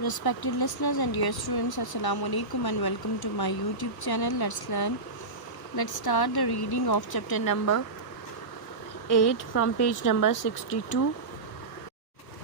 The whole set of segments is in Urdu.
Respected listeners and dear students, Assalamu alaikum and welcome to my YouTube channel. Let's learn. Let's start the reading of chapter number 8 from page number 62.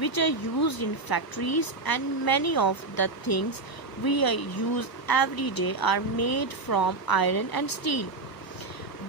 which are used in factories and many of the things we use every day are made from iron and steel.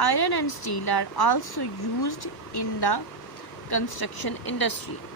Iron and steel are also used in the construction industry.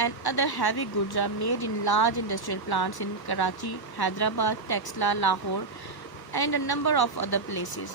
and other heavy goods are made in large industrial plants in Karachi, Hyderabad, Texla, Lahore and a number of other places.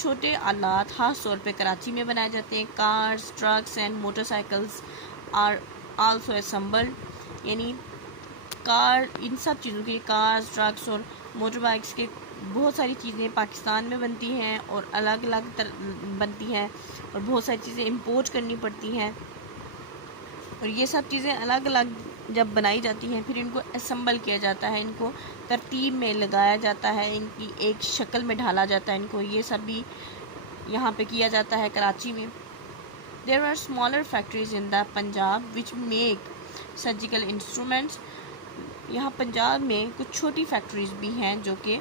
چھوٹے آلات خاص طور پہ کراچی میں بنائے جاتے ہیں. Cars, trucks and motorcycles are also assembled. یعنی کار، ان سب چیزوں کے کارز، ٹرکس اور موٹر بائکس کے بہت ساری چیزیں پاکستان میں بنتی ہیں اور الگ الگ بنتی ہیں اور بہت ساری چیزیں امپورٹ کرنی پڑتی ہیں. اور یہ سب چیزیں الگ الگ جب بنائی جاتی ہیں پھر ان کو اسمبل کیا جاتا ہے، ان کو ترتیب میں لگایا جاتا ہے، ان کی ایک شکل میں ڈھالا جاتا ہے ان کو. یہ سب بھی یہاں پہ کیا جاتا ہے کراچی میں. There are smaller factories in the Punjab which make surgical instruments. یہاں پنجاب میں کچھ چھوٹی فیکٹریز بھی ہیں جو کہ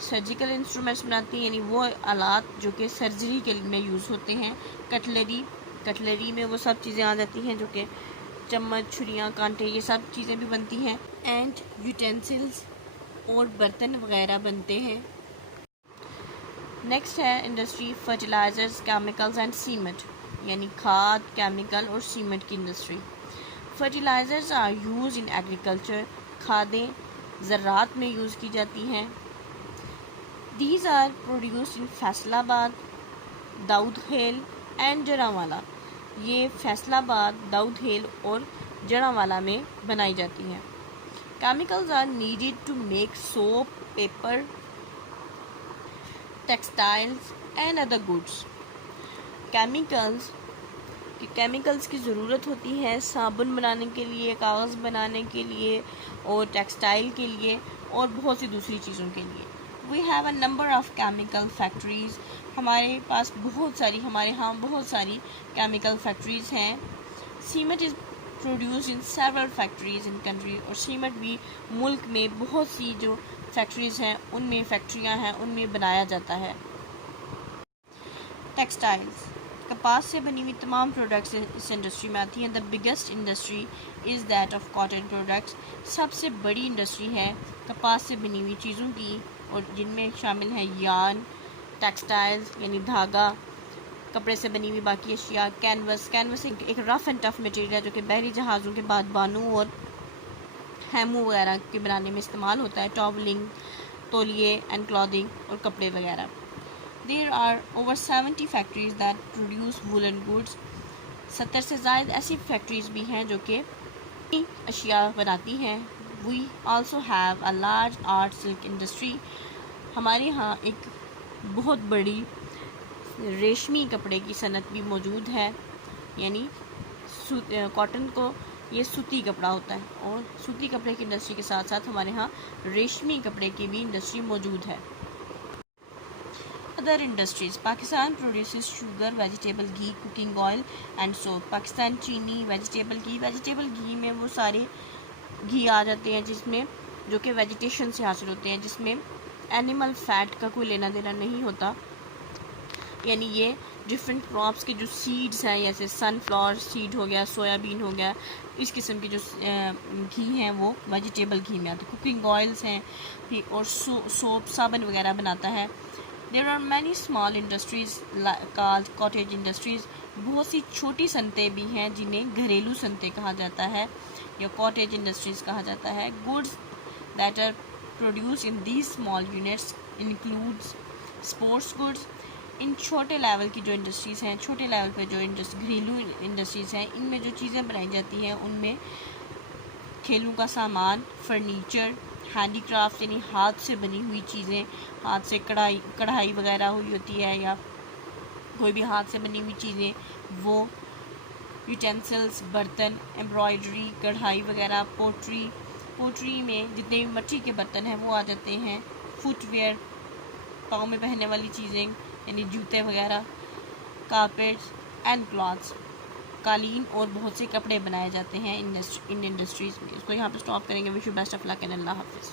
سرجیکل انسٹرومنٹس بناتی ہیں، یعنی وہ آلات جو کہ سرجری کے میں یوز ہوتے ہیں. کٹلری میں وہ سب چیزیں آ جاتی ہیں جو کہ چمچ، چھریاں، کانٹے، یہ سب چیزیں بھی بنتی ہیں. اینڈ یوٹینسلز اور برتن وغیرہ بنتے ہیں. نیکسٹ ہے industry fertilizers, chemicals and cement, یعنی کھاد، کیمیکل اور سیمنٹ کی industry. Fertilizers are use in agriculture, کھادیں زراعت میں یوز کی جاتی ہیں. These are produced in Faisalabad, Daud Khel and جڑاوالا. یہ فیصل آباد، داؤد خیل اور جڑاوالا میں بنائی جاتی ہیں. Chemicals are needed to make soap, paper, textiles and other goods. Chemicals کی ضرورت ہوتی ہے صابن بنانے کے لیے، کاغذ بنانے کے لیے اور ٹیکسٹائل کے لیے اور بہت سی دوسری چیزوں کے لیے. We have a number of chemical factories. ہمارے ہاں بہت ساری کیمیکل فیکٹریز ہیں. Cement is produced in several factories in country. اور سیمنٹ بھی ملک میں بہت سی جو فیکٹریز ہیں فیکٹریاں ہیں ان میں بنایا جاتا ہے. ٹیکسٹائلز، کپاس سے بنی ہوئی تمام پروڈکٹس اس انڈسٹری میں آتی ہیں. The biggest industry is that of cotton products. سب سے بڑی انڈسٹری ہے کپاس سے بنی ہوئی چیزوں کی، اور جن میں شامل ہیں یارن، ٹیکسٹائلز یعنی دھاگا، کپڑے سے بنی ہوئی باقی اشیاء، کینوس ایک رف اینڈ ٹف مٹیریل ہے جو کہ بحری جہازوں کے بعد بانوں اور ہیمو وغیرہ کے بنانے میں استعمال ہوتا ہے. ٹاولنگ، تولیے اینڈ کلودنگ اور کپڑے وغیرہ. There are over 70 factories that produce woolen goods. 70 سے زائد ایسی فیکٹریز بھی ہیں جو کہ اشیاء بناتی ہیں. We also have a large art silk industry. ہمارے ہاں ایک بہت بڑی ریشمی کپڑے کی صنعت بھی موجود ہے. یعنی کاٹن کو یہ سوتی کپڑا ہوتا ہے، اور سوتی کپڑے کی انڈسٹری کے ساتھ ساتھ ہمارے ہاں ریشمی کپڑے کی بھی انڈسٹری موجود ہے. Other industries, Pakistan produces sugar, vegetable ghee, cooking oil and soap. Pakistan چینی، ویجیٹیبل گھی میں وہ سارے گھی آ جاتے ہیں جس میں جو کہ ویجیٹیشن سے حاصل ہوتے ہیں، جس میں اینیمل فیٹ کا کوئی لینا دینا نہیں ہوتا. یعنی یہ ڈفرینٹ کراپس کے جو سیڈز ہیں، جیسے سن فلاور سیڈ ہو گیا، سویا بین ہو گیا، اس قسم کے جو گھی ہیں وہ ویجیٹیبل گھی میں آتے ہیں. کوکنگ آئلس ہیں اور سوپ، صابن وغیرہ بناتا ہے. There are many small industries called cottage industries. بہت سی چھوٹی صنعتیں بھی ہیں جنہیں گھریلو صنعتیں کہا جاتا ہے یا cottage industries کہا جاتا ہے. Goods that are produced in these small units includes sports goods. ان چھوٹے لیول کی جو انڈسٹریز ہیں، چھوٹے لیول پہ جو گھریلو انڈسٹریز ہیں، ان میں جو چیزیں بنائی جاتی ہیں ان میں کھیلوں کا سامان، فرنیچر، ہینڈی کرافٹ یعنی ہاتھ سے بنی ہوئی چیزیں، ہاتھ سے کڑھائی وغیرہ ہوئی ہوتی ہے یا کوئی بھی ہاتھ سے بنی ہوئی چیزیں، وہ یوٹینسلز، برتن، ایمبرائڈری، کڑھائی وغیرہ، پوٹری میں جتنے بھی مٹی کے برتن ہیں وہ آ جاتے ہیں. فٹ ویئر، پاؤں میں پہننے والی چیزیں یعنی جوتے وغیرہ، کارپیٹس اینڈ کلاتھس، قالین اور بہت سے کپڑے بنائے جاتے ہیں ان انڈسٹریز میں. اس کو یہاں پہ اسٹاپ کریں گے. Wish you best of luck and Allah حافظ.